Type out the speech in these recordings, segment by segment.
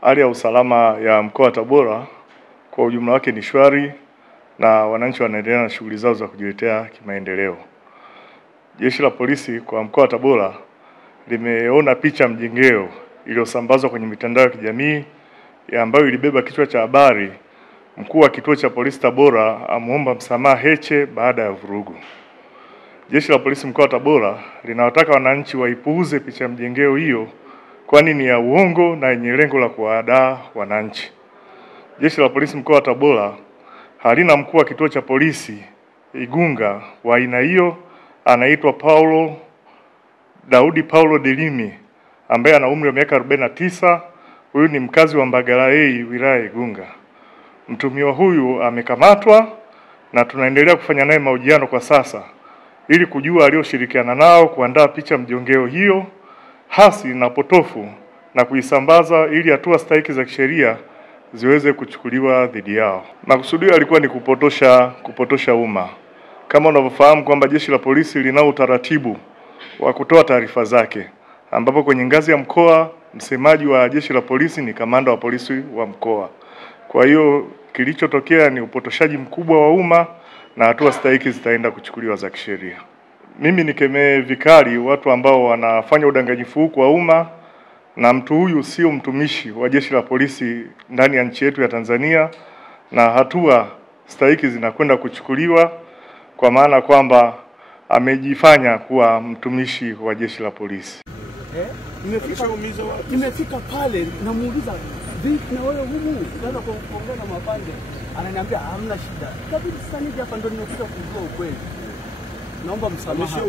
Hali ya usalama ya mkoa wa Tabora kwa ujumla wake ni shwari na wananchi wanaendelea na shughuli zao za kujiletea kimaendeleo. Jeshi la polisi kwa mkoa wa Tabora limeona picha mjengeo iliyosambazwa kwenye mitandao ya kijamii ambayo ilibeba kichwa cha habari, mkuu wa kituo cha polisi Tabora amuomba msamaha Heche baada ya vurugu. Jeshi la polisi mkoa wa Tabora linawataka wananchi waipuuze picha mjengeo hiyo, kwani ni ya uongo na yenye lengo la kuwahadaa wananchi. Jeshi la polisi mkoa wa Tabora halina mkuu wa kituo cha polisi Igunga wa aina hiyo, anaitwa Daudi Paulo Delimi ambaye ana umri wa miaka 49. Huyu ni mkazi wa Mbagala A wilaya Igunga. Mtumiwa huyu amekamatwa na tunaendelea kufanya naye mahojiano kwa sasa ili kujua alioshirikiana nao kuandaa picha mjongeo hiyo hasi na potofu na kuisambaza ili hatua stahiki za kisheria ziweze kuchukuliwa dhidi yao. Makusudio alikuwa ni kupotosha umma. Kama unavyofahamu kwamba jeshi la polisi linao utaratibu wa kutoa taarifa zake, ambapo kwenye ngazi ya mkoa msemaji wa jeshi la polisi ni kamanda wa polisi wa mkoa. Kwa hiyo kilichotokea ni upotoshaji mkubwa wa umma na hatua stahiki zitaenda kuchukuliwa za kisheria. Mimi nikemee vikali watu ambao wanafanya udanganyifu kwa umma, na mtu huyu sio mtumishi wa jeshi la polisi ndani ya nchi yetu ya Tanzania, na hatua stahiki zinakwenda kuchukuliwa kwa maana kwamba amejifanya kuwa mtumishi wa jeshi la polisi. Nimefika pale namuuliza vipi na wewe humu unaanza kuongea na mapande, ananiambia hamna shida. Kabidi sasa nije hapa ndo nimefika kujua ukweli. Naomba msamaha.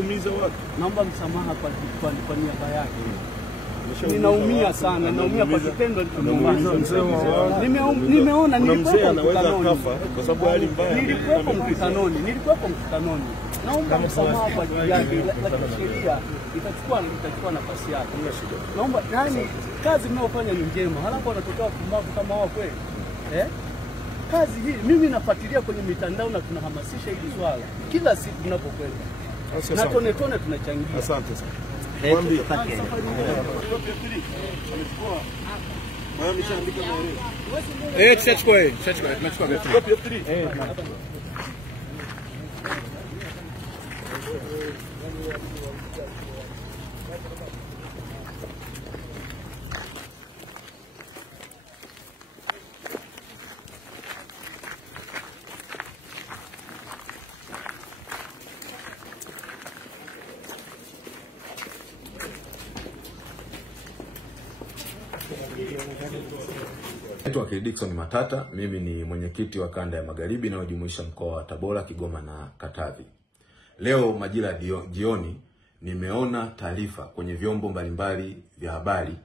Naomba msamaha kwa niaba yake. Ninaumia sana, naumia kwa kitendo alichofanya. Nimeona kwa sababu hali mbaya. Nilikuwepo mkutanoni. Naomba msamaha kwa ajili yake, lakini sheria itachukua nafasi yake. Naomba kazi mnayofanya ni njema. Halafu wanatokea kumbavu kama wao kweli. Kazi hii mimi nafuatilia kwenye mitandao na tunahamasisha hili swala kila siku tunapokwenda. Na tone tunachangia. Asante sana. Naitwa Dickson Matata, mimi ni mwenyekiti wa kanda ya Magharibi inayojumuisha mkoa wa Tabora, Kigoma na Katavi. Leo majira ya jioni nimeona taarifa kwenye vyombo mbalimbali vya habari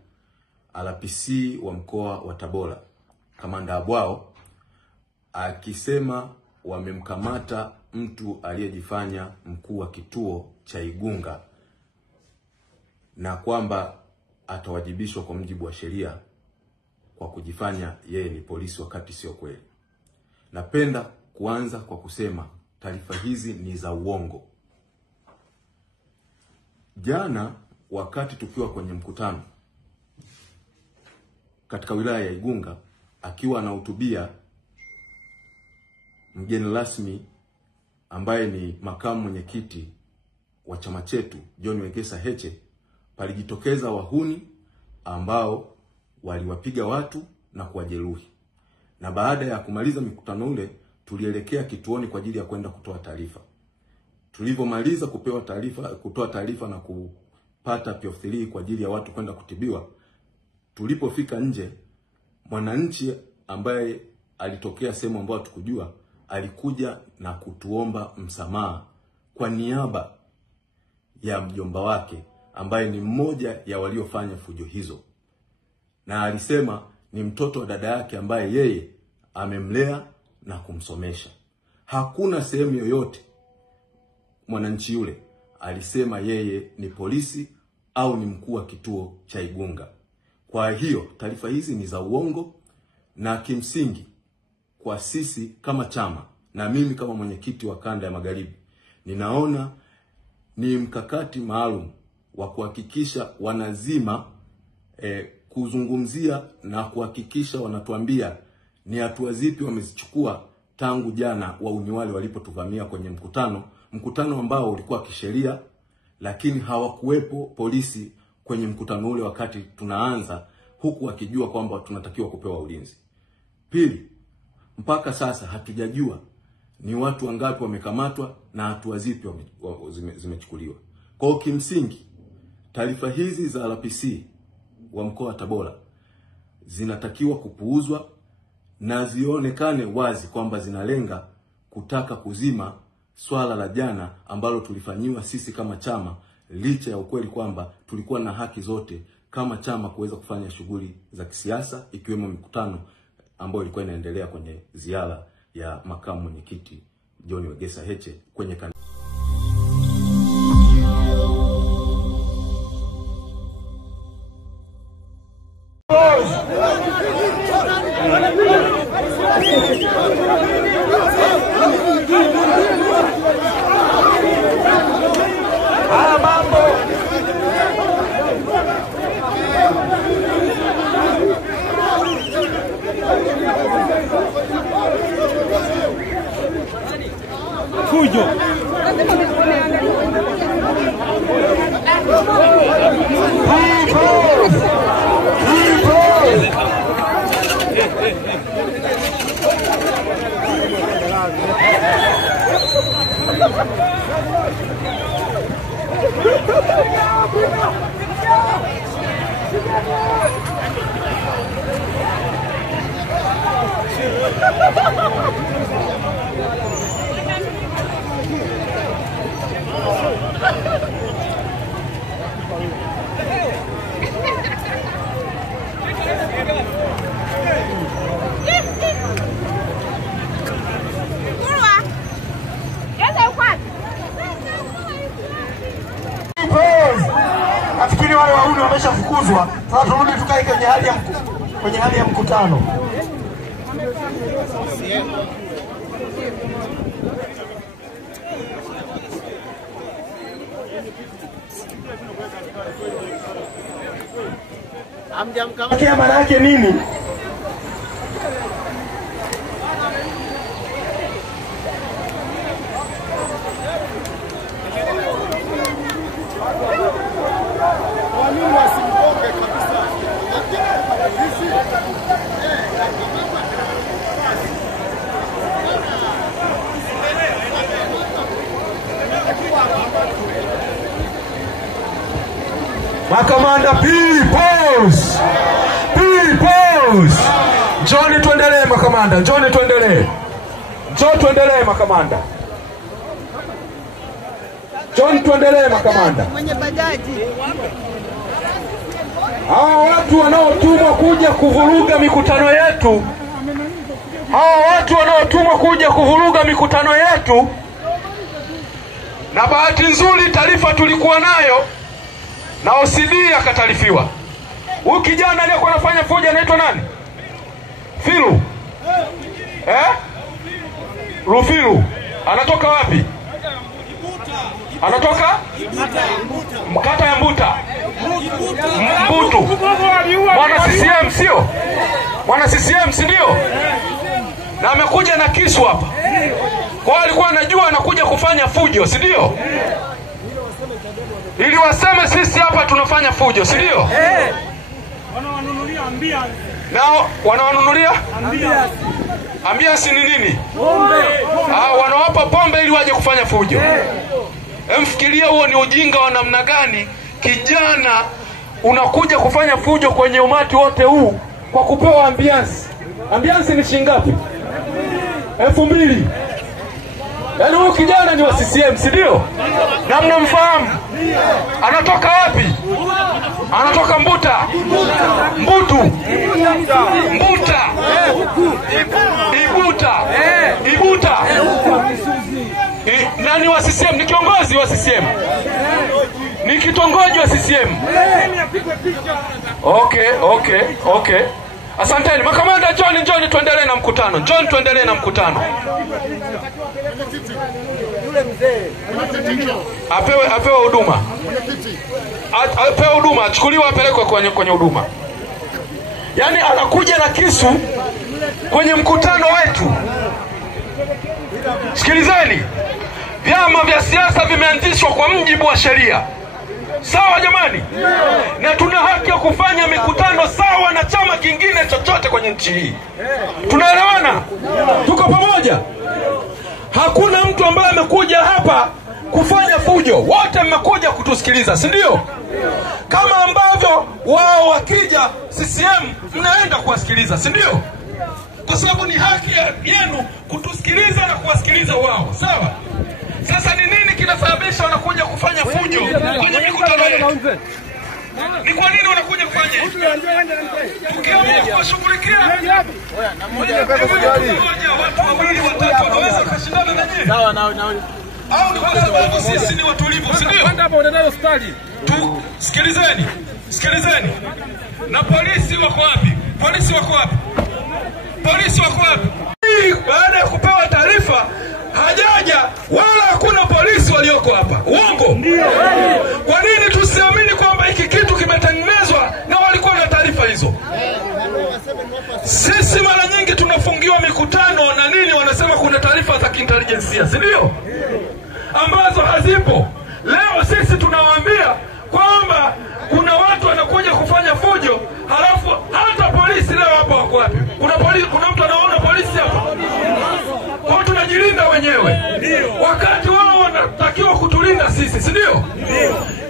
RPC wa mkoa wa Tabora, Kamanda Abwao, akisema wamemkamata mtu aliyejifanya mkuu wa kituo cha Igunga na kwamba atawajibishwa kwa mujibu wa sheria kwa kujifanya yeye ni polisi wakati sio kweli. Napenda kuanza kwa kusema taarifa hizi ni za uongo. Jana wakati tukiwa kwenye mkutano katika wilaya ya Igunga, akiwa anahutubia mgeni rasmi ambaye ni makamu mwenyekiti wa chama chetu John Wekesa Heche, palijitokeza wahuni ambao waliwapiga watu na kuwajeruhi. Na baada ya kumaliza mikutano ule, tulielekea kituoni kwa ajili ya kwenda kutoa taarifa. Tulipomaliza kutoa taarifa na kupata PF3 kwa ajili ya watu kwenda kutibiwa, tulipofika nje, mwananchi ambaye alitokea sehemu ambayo tukujua alikuja na kutuomba msamaha kwa niaba ya mjomba wake ambaye ni mmoja ya waliofanya fujo hizo. Na alisema ni mtoto wa dada yake ambaye yeye amemlea na kumsomesha. Hakuna sehemu yoyote mwananchi yule alisema yeye ni polisi au ni mkuu wa kituo cha Igunga. Kwa hiyo taarifa hizi ni za uongo, na kimsingi kwa sisi kama chama na mimi kama mwenyekiti wa kanda ya Magharibi, ninaona ni mkakati maalum wa kuhakikisha wanazima kuzungumzia na kuhakikisha wanatuambia ni hatua zipi wamezichukua tangu jana wauni wale walipotuvamia kwenye mkutano ambao ulikuwa kisheria, lakini hawakuwepo polisi kwenye mkutano ule wakati tunaanza, huku wakijua kwamba tunatakiwa kupewa ulinzi. Pili, mpaka sasa hatujajua ni watu wangapi wamekamatwa na hatua zipi zimechukuliwa. Kwa hiyo kimsingi taarifa hizi za RPC wa mkoa wa Tabora zinatakiwa kupuuzwa na zionekane wazi kwamba zinalenga kutaka kuzima swala la jana ambalo tulifanyiwa sisi kama chama, licha ya ukweli kwamba tulikuwa na haki zote kama chama kuweza kufanya shughuli za kisiasa, ikiwemo mikutano ambayo ilikuwa inaendelea kwenye ziara ya makamu mwenyekiti John Wegesa Heche kwenye kanisa. Fujo. Nafikiri wale wauni wameshafukuzwa. Sasa turudi tukae kwenye hali ya mkutano. Amjamkamata maana yake nini? Makamanda peoples. Njoni tuendelee makamanda, njoni tuendelee. Njoni tuendelee makamanda. Njoni tuendelee makamanda. Mwenye bajaji. Hawa watu wanaotumwa kuja kuvuruga mikutano yetu. Na bahati nzuri taarifa tulikuwa nayo na OCD akataarifiwa. Huyu kijana aliyekuwa anafanya fujo anaitwa nani? Filu. Rufilu. Anatoka wapi? Anatoka? Mkata ya Mbuta. Mbutu. Mwana CCM sio? Mwana CCM si ndio? Na amekuja na kisu hapa. Kwa alikuwa anajua anakuja kufanya fujo, si ndio? Ili waseme sisi hapa tunafanya fujo, si ndio? Wanawanunulia ambiance. Nao wanawanunulia ambiance ni nini? Pombe. Wanawapa pombe ili waje kufanya fujo. Emfikiria huo ni ujinga wa namna gani? Kijana unakuja kufanya fujo kwenye umati wote huu kwa kupewa ambiance. Ambiance ni shilingi ngapi? 2000. Yaani huyu kijana ni wa CCM, si ndio? Na mnamfahamu. Anatoka wapi? Anatoka Mbuta. Mbutu. Mbuta. Ibuta. Nani wa CCM? Ni kiongozi wa CCM. Ni kitongoji wa CCM. Okay. Asanteni. Makamanda John tuendelee na mkutano. John tuendelee na mkutano. Yule mzee. Apewe huduma. Apewe huduma, achukuliwe apelekwe kwenye huduma. yani anakuja na kisu kwenye mkutano wetu. Sikilizeni, vyama vya siasa vimeanzishwa kwa mujibu wa sheria, sawa jamani? Na tuna haki ya kufanya mikutano sawa na chama kingine chochote kwenye nchi hii. Tunaelewana? Tuko pamoja? Hakuna mtu ambaye amekuja hapa kufanya fujo, wote mmekuja kutusikiliza, si ndio? Kama ambavyo wao wakija CCM mnaenda kuwasikiliza, si ndio? Kwa sababu ni haki yenu kutusikiliza na kuwasikiliza wao, sawa? Sasa ni nini kinasababisha wanakuja kufanya fujo kwenye mikutano yetu? Ni kwa nini wanakuja kufanya? Tukiamua kuwashughulikia watu wawili watatu wanaweza kushindana na nyinyi. Sawa na au ni kwa sababu sisi ni watulivu, si ndio? Sikilizeni. Na polisi wako wapi? Polisi wako wapi? Baada ya kupewa taarifa hajaja wala hakuna polisi walioko hapa. Uongo? Kwa nini tusiamini kwamba hiki kitu kimetengenezwa na walikuwa na taarifa hizo? Sisi mara nyingi tunafungiwa mikutano na nini, wanasema kuna taarifa za kiintelijensia, si ndio? Ambazo hazipo. Leo sisi tunawaambia kwamba kuna watu wanakuja kufanya fujo, halafu hata polisi leo hapa wako wapi? Kuna mtu anaona polisi hapa? Kwa tunajilinda wenyewe. Wakati wao wanatakiwa kutulinda sisi, si ndio?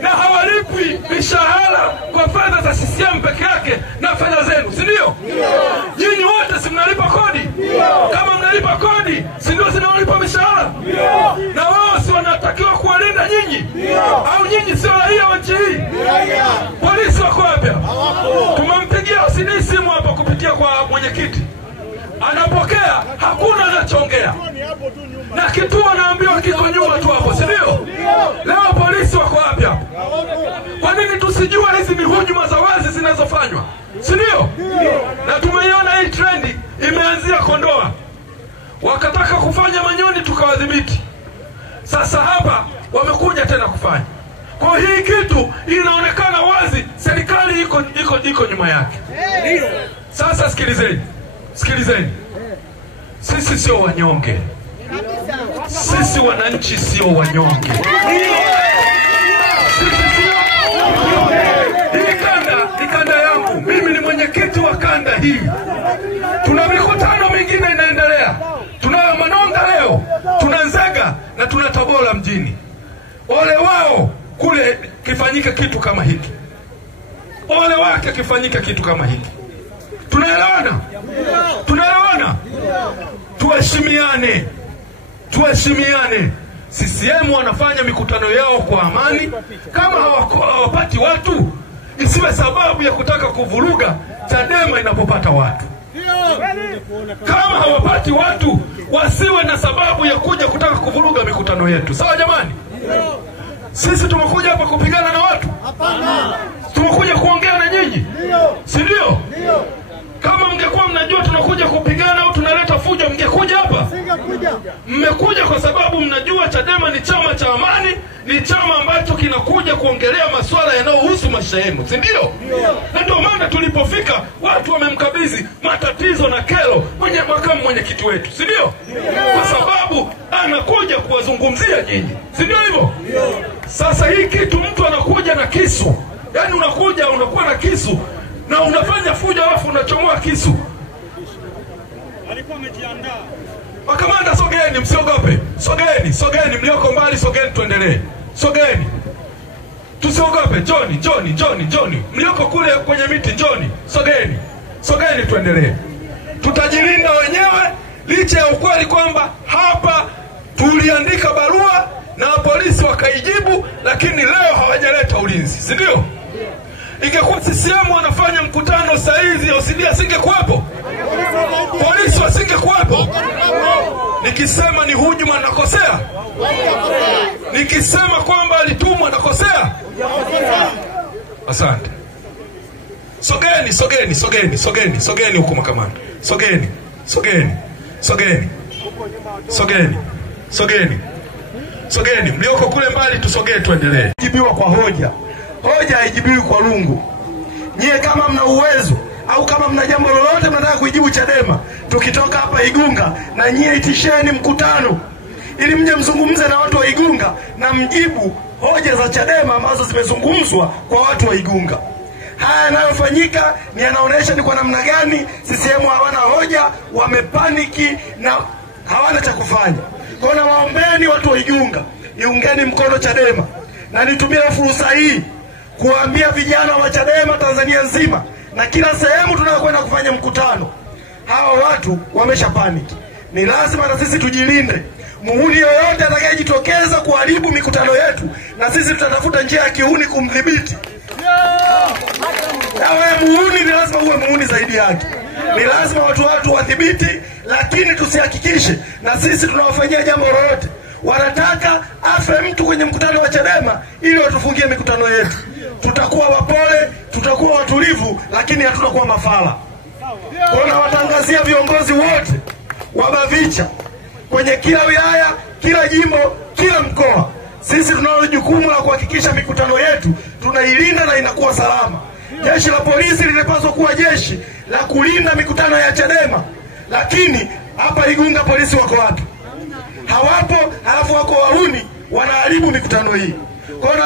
Na hawalipi mishahara kwa fedha za CCM peke yake na fedha zenu, si ndio? Nyinyi wote si mnalipa kodi? Kama mnalipa kodi, si ndio zinawalipa mishahara? Na wao si wanatakiwa kuwalinda nyinyi? Au nyinyi sio raia wa nchi hii? Polisi wako wapi? Tumempigia Hussein simu hapa kupitia kwa mwenyekiti. Anapokea, hakuna anachoongea. Na kituo naambiwa kiko nyuma tu hapo, si ndio? Leo polisi wako wapi hapo? Kwa nini tusijua hizi ni hujuma za wazi zinazofanywa? Si ndio? Na tumeiona hii trendi imeanzia Kondoa. Wakataka kufanya Manyoni tukawadhibiti. Sasa hapa wamekuja tena kufanya. Kwa hii kitu inaonekana wazi serikali iko nyuma yake. Sasa sikilizeni. Sisi sio wanyonge. Sisi wananchi sio wanyonge. Hii kanda yangu. Mimi ni mwenyekiti wa kanda hii. Tuna mikutano mingine inaendelea. Tuna Manonga leo, tuna Nzega na tuna Tabora mjini. Ole wao kule kifanyike kitu kama hiki. Ole wake kifanyike kitu kama hiki. Tunaelewana? Tuheshimiane. CCM wanafanya mikutano yao kwa amani. Kama hawapati watu, isiwe sababu ya kutaka kuvuruga Chadema inapopata watu. Kama hawapati watu, wasiwe na sababu ya kuja kutaka kuvuruga mikutano yetu. Sawa jamani? Sisi tumekuja hapa kupigana na watu? Hapana. Tumekuja kuongea na nyinyi? Si ndio? Kama mngekuwa mnajua tunakuja kupigana au tunaleta fujo, mngekuja hapa? Mmekuja kwa sababu mnajua Chadema ni chama cha amani, ni chama ambacho kinakuja kuongelea masuala yanayohusu maisha yenu, si ndio? Na ndio maana tulipofika watu wamemkabidhi matatizo na kero makamu mwenyekiti wetu, si ndio? Kwa sababu anakuja kuwazungumzia nyinyi, si ndio hivyo? Sasa hii kitu mtu anakuja na kisu, yani unakuwa na kisu na unafanya fujo alafu unachomoa kisu. Alikuwa amejiandaa. Makamanda sogeni, msiogope. Sogeni mlioko mbali, sogeni tuendelee. Sogeni. Tusiogope. John. Mlioko kule kwenye miti, John. Sogeni tuendelee. Tutajilinda wenyewe licha ya ukweli kwamba hapa tuliandika barua na polisi wakaijibu, lakini leo hawajaleta ulinzi, si ndio? Ingekuwa CCM wanafanya mkutano saa hizi, Hussein asingekuwepo, polisi wasingekuwepo. Nikisema ni hujuma nakosea? Nikisema kwamba alitumwa nakosea? Asante. Sogeni huko makamanda. Sogeni. Mlioko kule mbali tusogee tuendelee. Jibiwa kwa hoja haijibiwi kwa lungu. Nyie kama mna uwezo au kama mna jambo lolote mnataka kuijibu Chadema, tukitoka hapa Igunga na nyie itisheni mkutano ili mje mzungumze na watu wa Igunga na mjibu hoja za Chadema ambazo zimezungumzwa kwa watu wa Igunga. Haya yanayofanyika ni yanaonesha ni kwa namna gani CCM hawana hoja, wamepaniki na hawana cha kufanya. Kwa na waombeni watu wa Igunga, iungeni mkono Chadema, na nitumie fursa hii kuambia vijana wa Chadema Tanzania nzima na kila sehemu tunayokwenda kufanya mkutano, hawa watu wameshapaniki. Ni lazima na sisi tujilinde. Muhuni yoyote atakayejitokeza kuharibu mikutano yetu, na sisi tutatafuta njia ya kihuni kumdhibiti. Yawe muhuni, ni lazima uwe muhuni zaidi yake. Ni lazima watu wadhibiti, lakini tusihakikishe na sisi tunawafanyia jambo lolote. Wanataka afe mtu kwenye mkutano wa Chadema ili watufungie mikutano yetu. Tutakuwa wapole, tutakuwa watulivu, lakini hatutakuwa mafala. Kwa watangazia viongozi wote wa BAVICHA kwenye kila wilaya, kila jimbo, kila mkoa, sisi tunalo jukumu la kuhakikisha mikutano yetu tunailinda na inakuwa salama. Jeshi la polisi linapaswa kuwa jeshi la kulinda mikutano ya Chadema, lakini hapa Igunga polisi wako wapi? Hawapo, halafu wako wahuni wanaharibu mikutano hii. Kwa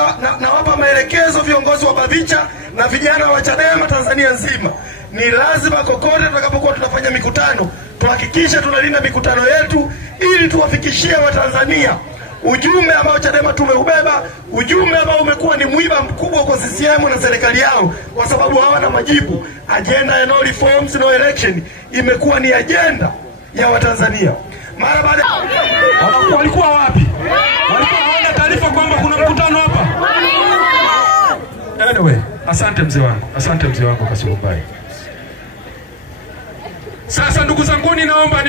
nawapa maelekezo viongozi wa BAVICHA na vijana wa Chadema Tanzania nzima, ni lazima kokote tutakapokuwa tunafanya mikutano tuhakikishe tunalinda mikutano yetu ili tuwafikishie Watanzania ujumbe ambao Chadema tumeubeba, ujumbe ambao umekuwa ni mwiba mkubwa kwa CCM na serikali yao, kwa sababu hawana majibu. Agenda ya no reforms no election imekuwa ni agenda ya Watanzania. Mara baada walikuwa wapi? Walikuwa hawana taarifa kwamba kuna mkutano hapa. Anyway, asante mzee wangu. Asante mzee wangu Kasumbai. Sasa ndugu zangu, naomba